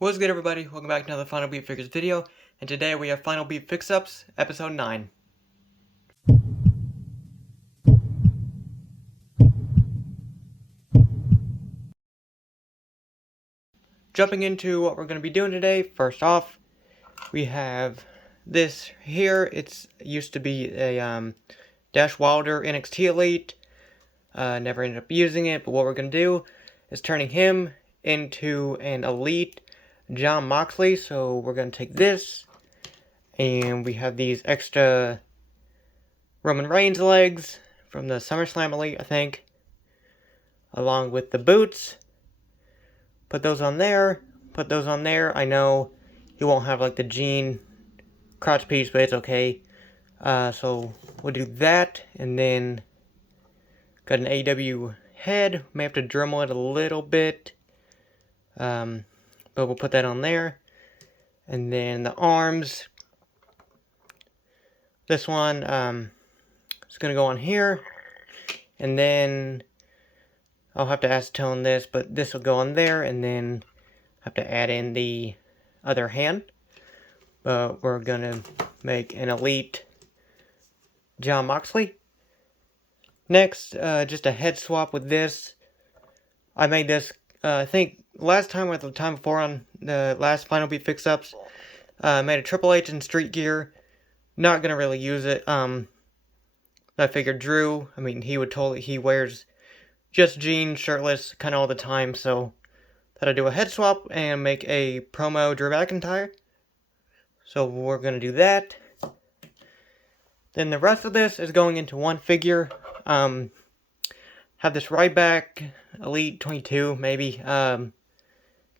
What's good, everybody? Welcome back to another Final Beat Figures video, and today we have Final Beat Fixups, episode 9. Jumping into what we're going to be doing today, first off, we have this here. It used to be a Dash Wilder NXT Elite. Never ended up using it, but what we're going to do is turning him into an Elite John Moxley. So we're going to take this, and we have these extra Roman Reigns legs from the SummerSlam Elite, I think, along with the boots. Put those on there. I know you won't have like the jean crotch piece, but it's okay. So we'll do that, and then got an AEW head. May have to Dremel it a little bit, but we'll put that on there. And then the arms. This one is gonna go on here, and then I'll have to acetone this, but this will go on there, and then have to add in the other hand. But we're gonna make an Elite John Moxley. Next, just a head swap with this. I made this, I think, last time or the time before on the last Final Beat Fix-Ups. Made a Triple H in Street Gear. Not gonna really use it. I figured Drew, he wears just jeans, shirtless, kind of all the time, so thought I'd do a head swap and make a promo Drew McIntyre. So we're gonna do that. Then the rest of this is going into one figure. Have this Ryback Elite 22, maybe. Kind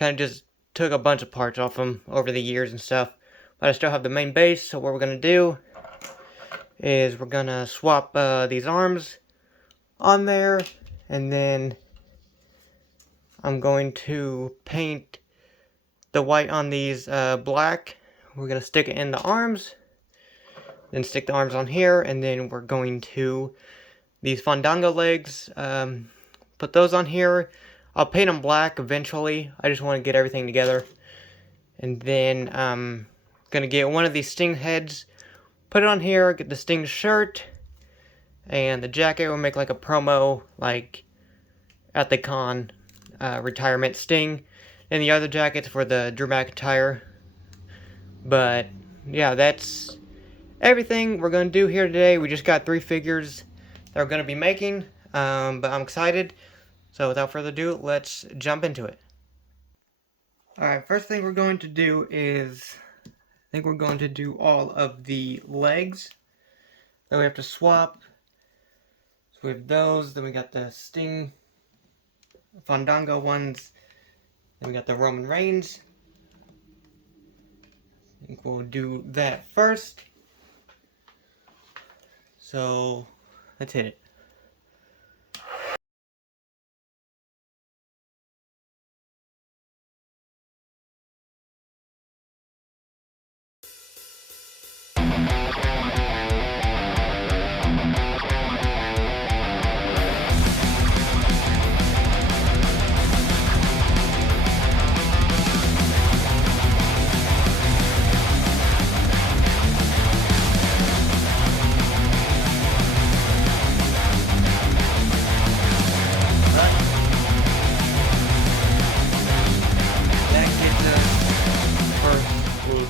of just took a bunch of parts off him over the years and stuff. But I still have the main base, so what we're gonna do is we're gonna swap these arms on there, and then I'm going to paint the white on these black. We're gonna stick it in the arms, then stick the arms on here, and then we're going to these Fandango legs, put those on here. I'll paint them black eventually. I just want to get everything together. And then I'm gonna get one of these Sting heads, put it on here, get the Sting shirt, and the jacket will make like a promo, like at the con, retirement Sting, and the other jackets for the Drew McIntyre. But yeah, that's everything we're gonna do here today. We just got 3 figures that we're gonna be making, but I'm excited. So without further ado, let's jump into it. Alright, first thing we're going to do is, I think we're going to do all of the legs that we have to swap. So we have those, then we got the Sting Fandango ones, then we got the Roman Reigns. I think we'll do that first. So let's hit it.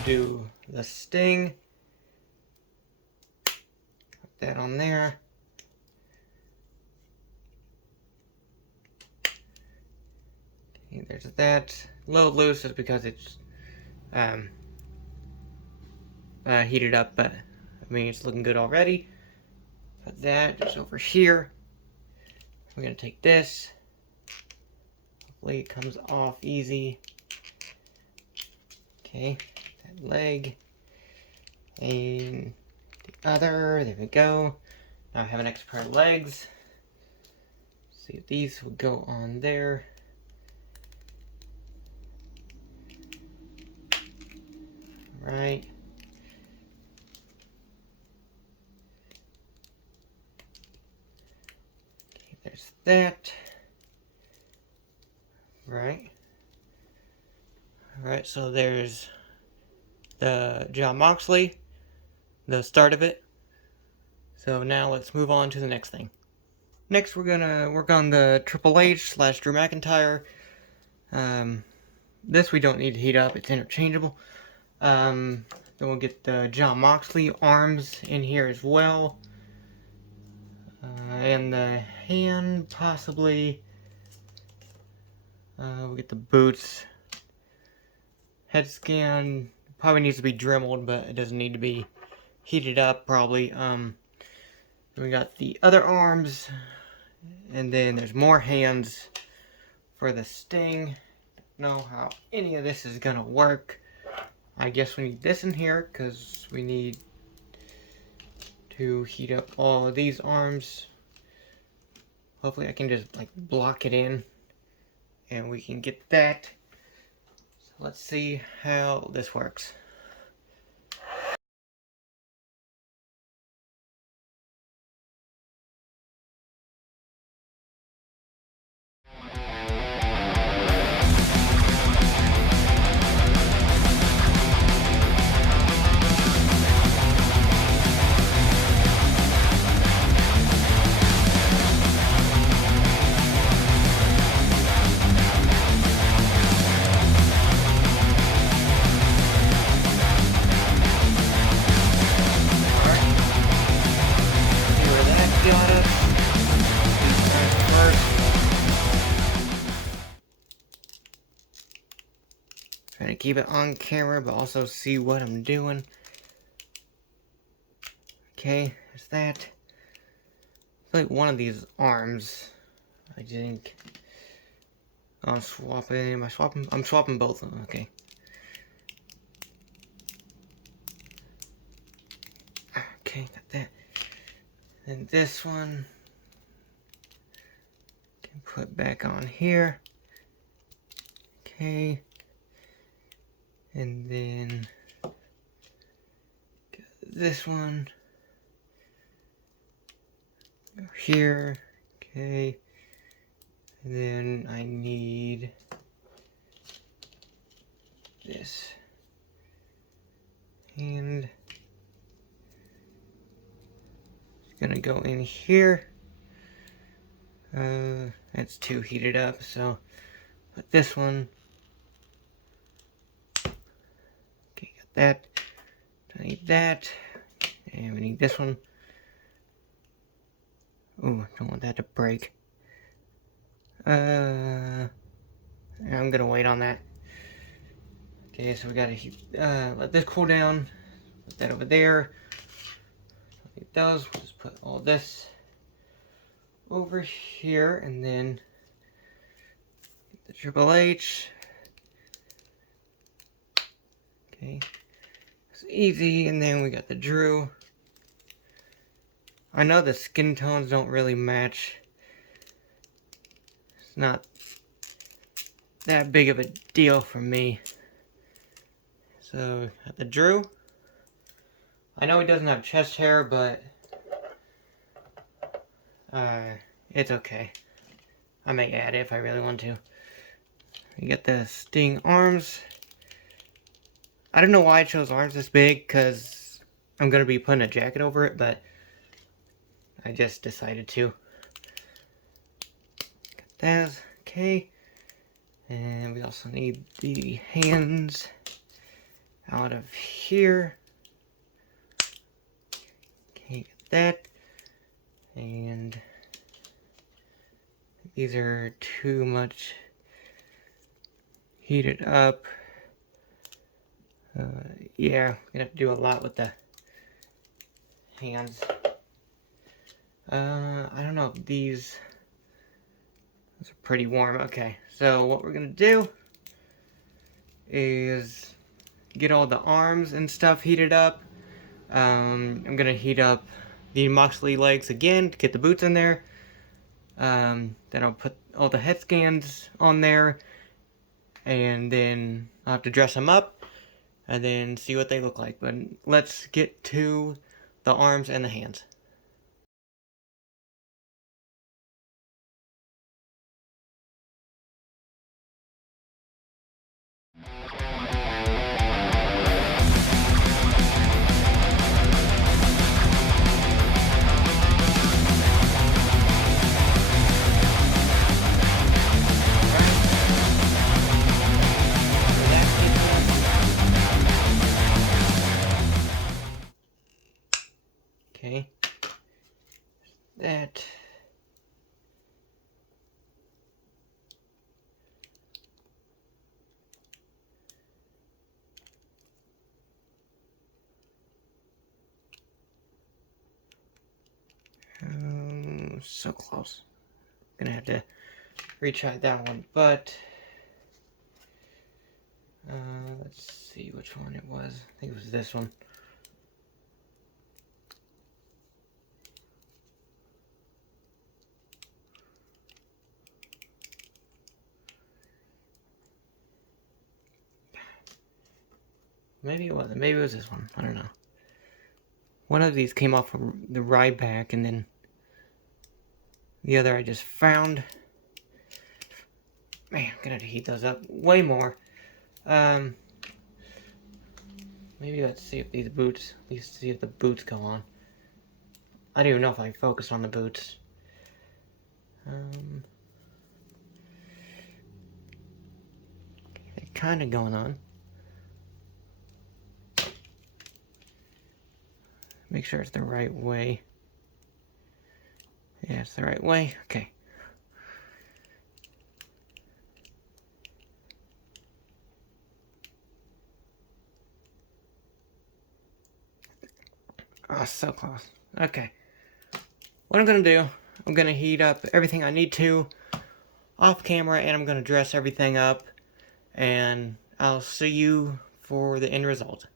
Do the Sting. Put that on there. Okay, there's that. A little loose is because it's heated up, but I mean it's looking good already. Put that just over here. We're gonna take this. Hopefully it comes off easy. Okay. Leg and the other, there we go. Now I have an extra pair of legs. See if these will go on there. Right. Okay, there's that. Right. Alright, so there's the John Moxley, the start of it. So now let's move on to the next thing. Next, we're gonna work on the Triple H / Drew McIntyre. This we don't need to heat up, it's interchangeable. Then we'll get the John Moxley arms in here as well. And the hand, possibly. We'll get the boots. Head scan probably needs to be dremeled, but it doesn't need to be heated up, probably. Then we got the other arms. And then there's more hands for the Sting. Know how any of this is gonna work. I guess we need this in here because we need to heat up all of these arms. Hopefully I can just like block it in and we can get that. So let's see how this works. Got us. Trying to keep it on camera, but also see what I'm doing. Okay, there's that. I feel like one of these arms, I think. I'm swapping. Am I swapping? I'm swapping both of them. Okay. Okay, got that. Then this one can put back on here. Okay. And then this one here. Okay. And then I need this. And gonna go in here. It's too heated up, so put this one. Okay, got that. I need that. And we need this one. Ooh, don't want that to break. I'm gonna wait on that. Okay, so we gotta let this cool down. Put that over there. It does. We'll just put all this over here, and then get the Triple H. Okay, it's easy, and then we got the Drew. I know the skin tones don't really match. It's not that big of a deal for me. So, got the Drew. I know he doesn't have chest hair, but it's okay. I may add it if I really want to. You get the Sting arms. I don't know why I chose arms this big, because I'm going to be putting a jacket over it, but I just decided to. Got that, okay. And we also need the hands out of here. Okay, got that. And these are too much heated up. Yeah, I'm gonna have to do a lot with the hands. I don't know, these are pretty warm. Okay, so what we're gonna do is get all the arms and stuff heated up. I'm gonna heat up the Moxley legs again to get the boots in there. Then I'll put all the head scans on there, and then I'll have to dress them up and then see what they look like. But let's get to the arms and the hands. that. So close. Gonna have to retry that one, but let's see which one it was. I think it was this one. Maybe it wasn't. Maybe it was this one. I don't know. One of these came off from the ride back, and then the other I just found. Man, I'm gonna have to heat those up way more. Maybe let's see if these boots, let's see if the boots go on. I don't even know if I focused on the boots. They're kind of going on. Make sure it's the right way. Yeah, it's the right way. Okay. Oh, so close. Okay. What I'm gonna do, I'm gonna heat up everything I need to off camera, and I'm gonna dress everything up, and I'll see you for the end result.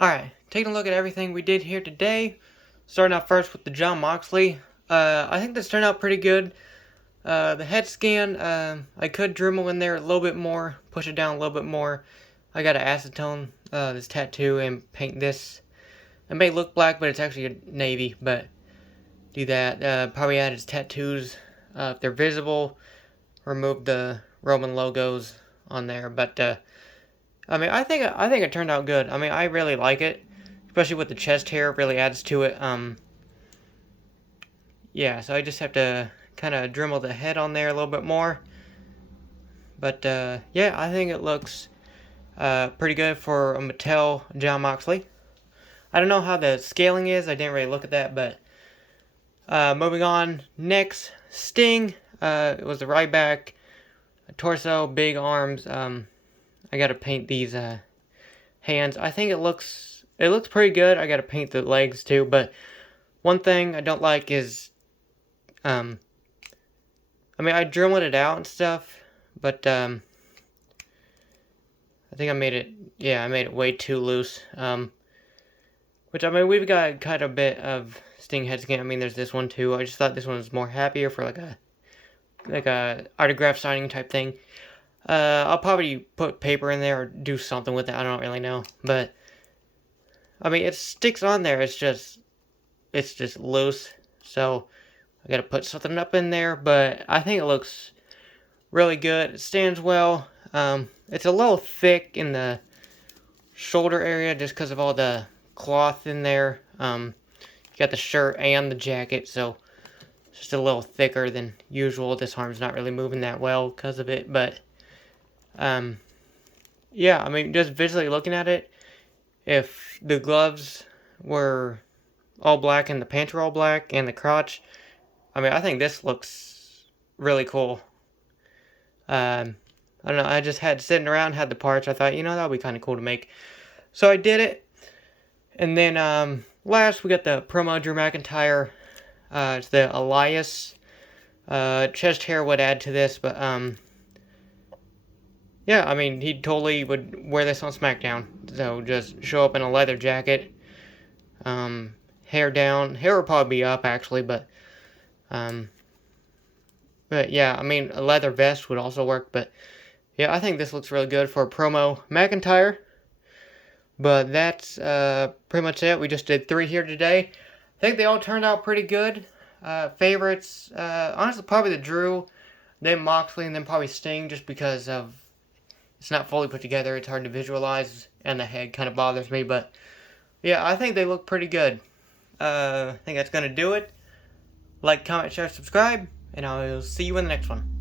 Alright, taking a look at everything we did here today. Starting out first with the John Moxley. I think this turned out pretty good. The head scan, I could Dremel in there a little bit more, push it down a little bit more. I got to acetone this tattoo and paint this. It may look black, but it's actually a navy, but do that. Probably add his tattoos if they're visible. Remove the Roman logos on there, but I mean, I think it turned out good. I mean, I really like it, especially with the chest hair. It really adds to it. Yeah, so I just have to kind of Dremel the head on there a little bit more. But yeah, I think it looks pretty good for a Mattel John Moxley. I don't know how the scaling is. I didn't really look at that, but moving on. Next, Sting. It was the Ryback, torso, big arms. I gotta paint these hands. I think it looks pretty good. I gotta paint the legs too, but one thing I don't like is I mean, I Dremeled it out and stuff, but I think I made it way too loose. Which, I mean, we've got quite a bit of Sting head scan. I mean, there's this one too. I just thought this one was more happier for like a autograph signing type thing. I'll probably put paper in there or do something with it. I don't really know, but I mean, it sticks on there. It's just loose. So I gotta put something up in there. But I think it looks really good. It stands well. It's a little thick in the shoulder area just because of all the cloth in there. You got the shirt and the jacket, so it's just a little thicker than usual. This arm's not really moving that well because of it, but yeah, I mean, just visually looking at it, if the gloves were all black and the pants were all black and the crotch, I mean, I think this looks really cool. I don't know, I just had sitting around, had the parts, I thought, you know, that would be kind of cool to make. So I did it, and then last we got the promo Drew McIntyre. It's the Elias. Chest hair would add to this, but yeah, I mean, he totally would wear this on SmackDown. So just show up in a leather jacket, hair down. Hair would probably be up actually, but yeah, I mean, a leather vest would also work. But yeah, I think this looks really good for a promo McIntyre. But that's pretty much it. We just did 3 here today. I think they all turned out pretty good. Favorites, honestly, probably the Drew, then Moxley, and then probably Sting, just because of it's not fully put together. It's hard to visualize, and the head kind of bothers me. But yeah, I think they look pretty good. I think that's going to do it. Like, comment, share, subscribe, and I will see you in the next one.